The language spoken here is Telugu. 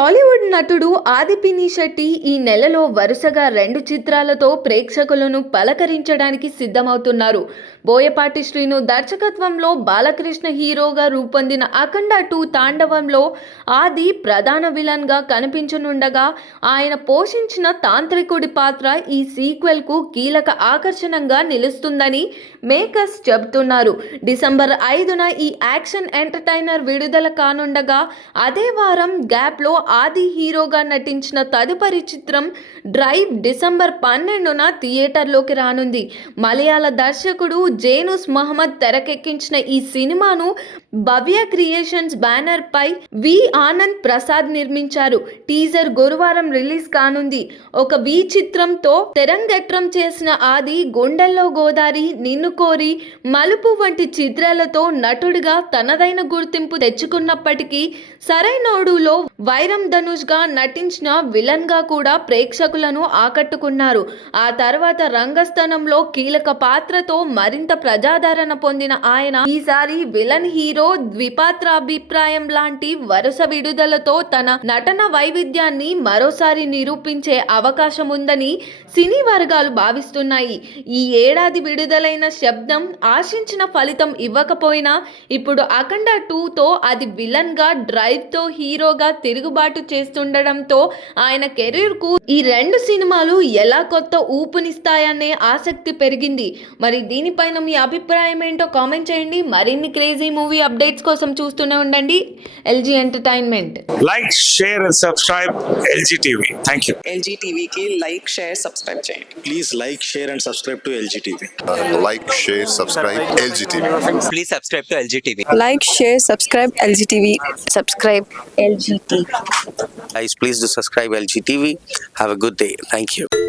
Então, olha నటుడు ఆదిపిని శెట్టి ఈ నెలలో వరుసగా రెండు చిత్రాలతో ప్రేక్షకులను పలకరించడానికి సిద్ధమవుతున్నారు. బోయపాటి శ్రీను దర్శకత్వంలో బాలకృష్ణ హీరోగా రూపొందిన అఖండ టూ తాండవంలో ఆది ప్రధాన విలన్గా కనిపించనుండగా ఆయన పోషించిన తాంత్రికుడి పాత్ర ఈ సీక్వెల్కు కీలక ఆకర్షణంగా నిలుస్తుందని మేకర్స్ చెబుతున్నారు. డిసెంబర్ ఐదున ఈ యాక్షన్ ఎంటర్టైనర్ విడుదల కానుండగా అదే వారం గ్యాప్లో ఆది హీరోగా నటించిన తదుపరి చిత్రం డ్రైవ్ డిసెంబర్ పన్నెండున థియేటర్లోకి రానుంది. మలయాళ దర్శకుడు జేనుస్ మహమ్మద్ తెరకెక్కించిన ఈ సినిమాను భవ్య క్రియేషన్స్ బ్యానర్ పై వి ఆనంద్ ప్రసాద్ నిర్మించారు. టీజర్ గురువారం రిలీజ్ కానుంది. ఒక వి చిత్రంతో తెరంగేట్రం చేసిన ఆది గుండెల్లో గోదారి నిన్ను కోరి మలుపు వంటి చిత్రాలతో నటుడిగా తనదైన గుర్తింపు తెచ్చుకున్నప్పటికీ సరైనోడులో వైరం ధనుష్ గా నటించిన విలన్గా కూడా ప్రేక్షకులను ఆకట్టుకున్నారు. ఆ తర్వాత రంగస్థానంలో కీలక పాత్రతో మరింత ప్రజాదరణ పొందిన ఆయన ఈసారి విలన్ హీరో ద్విపాత్రాభిప్రాయం లాంటి వరుస విడుదలతో తన నటన వైవిధ్యాన్ని మరోసారి నిరూపించే అవకాశం ఉందని సినీ వర్గాలు భావిస్తున్నాయి. ఈ ఏడాది విడుదలైన శబ్దం ఆశించిన ఫలితం ఇవ్వకపోయినా ఇప్పుడు అఖండ టూతో అది విలన్గా డ్రైవ్తో హీరోగా తిరుగుబాటు చేస్తుండడంతో ఆయన కెరీర్కు ఈ రెండు సినిమాలు ఎలా కొత్త ఊపునిస్తాయనే ఆసక్తి పెరిగింది మరి దీనిపైన మీ అభిప్రాయం ఏంటో కామెంట్ చేయండి మరిన్ని క్రేజీ మూవీ అప్డేట్స్ కోసం చూస్తూనే ఉండండి LG entertainment like, share, and subscribe LG TV. Thank you. LG టీవీకి లైక్ షేర్ సబ్స్క్రైబ్ చేయండి Please like, share, and subscribe to LGTV. like, share, subscribe LGTV. please subscribe to LG TV. Like share subscribe LG TV subscribe LG TV Guys, please do subscribe LG TV. Have a good day. Thank you.